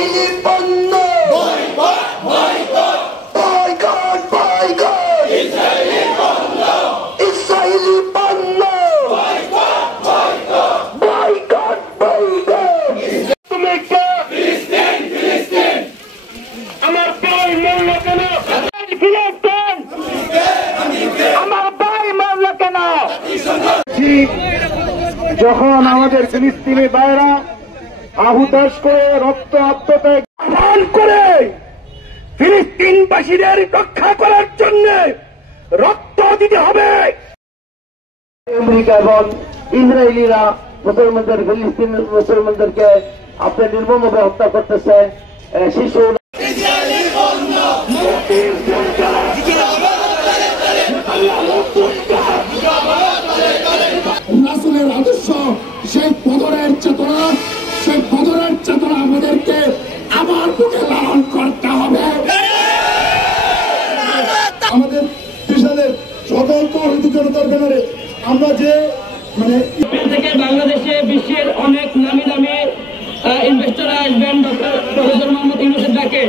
Israeli পণ্য boycott boycott boycott boycott Israeli পণ্য Israeli পণ্য বয়কট বয়কট বয়কট বয়কট তুমি কে ফিলিস্তিন ফিলিস্তিন আমার ভাই মরল কেন ফিলিস্তিন আমার ভাই মরল কেন যখন আমাদের ফিলিস্তিনি ভাইরা আহুতাশ করে রক্ত আত্মত্যাগ করে ফিলিস্তিনবাসীদের রক্ষা করার জন্য রক্ত দিতে হবে। আমেরিকা এবং ইসরায়েলিরা মুসলমানদের ফিলিস্তিন মুসলমানদেরকে আপনার নির্মমভাবে হত্যা করতেছে। শিশু রাসূলের আদর্শ সেই বদরের চেতনা আমাদেরকে আবার বুকে লালন করতে হবে। আমাদের দেশের সকল তৌহিদি জনতার ব্যানারে আমরা যে থেকে বাংলাদেশে বিশ্বের অনেক নামি দামি ইনভেস্টর আসবেন ডক্টর প্রফেসর মোহাম্মদ ইউনূসের ডাকে।